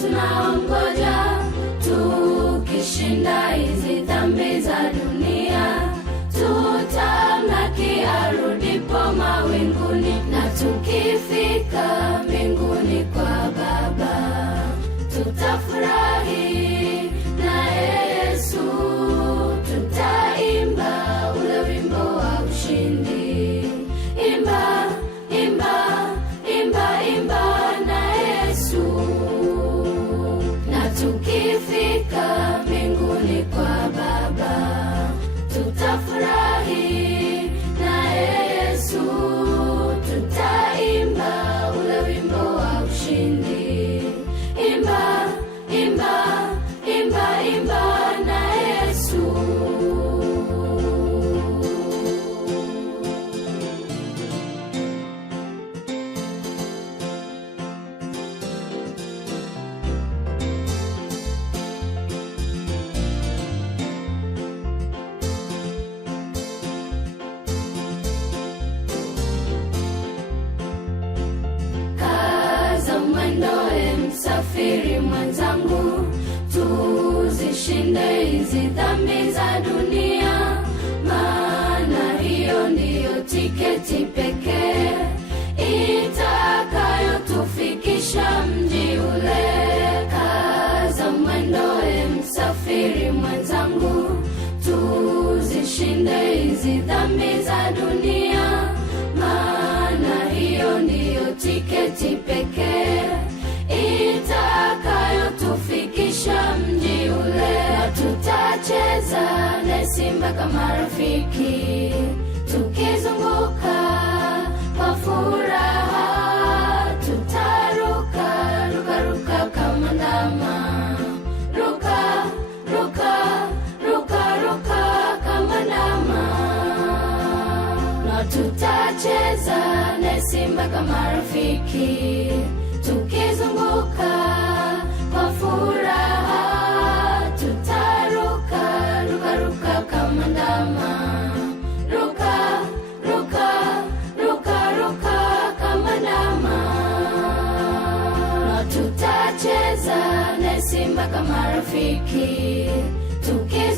tunaongoja, tukishinda hizi dhambi za dunia, tutamlaki arudipo mawinguni, na tukifika mbinguni kwa Baba tutafurahi na Yesu, tutaimba ule wimbo wa ushindi. Imba, imba, imba, imba na Yesu, na tukifika mbinguni kwa Baba tutafurahi na Yesu, tutaimba ule wimbo wa ushindi. Imba, imba, imba, imba na Yesu. Msafiri mwenzangu, tuzishinde hizi dhambi za dunia, maana hiyo ndiyo tiketi pekee itakayotufikisha mji ule. Kaza mwendo msafiri mwenzangu, tuzishinde hizi dhambi za dunia, maana hiyo ndiyo tiketi pekee itakayotufikisha mji ule. Na tutacheza na simba kama rafiki, tukizunguka kwa furaha, tutaruka, ruka, ruka kama ndama, ruka, ruka, ruka, ruka kama ndama. Na tutacheza na simba kama rafiki, tukizunguka kwa furaha, tutaruka, ruka, ruka kama ndama, ruka, ruka, ruka, ruka kama ndama. Na tutacheza na simba kama rafiki, tukizunguka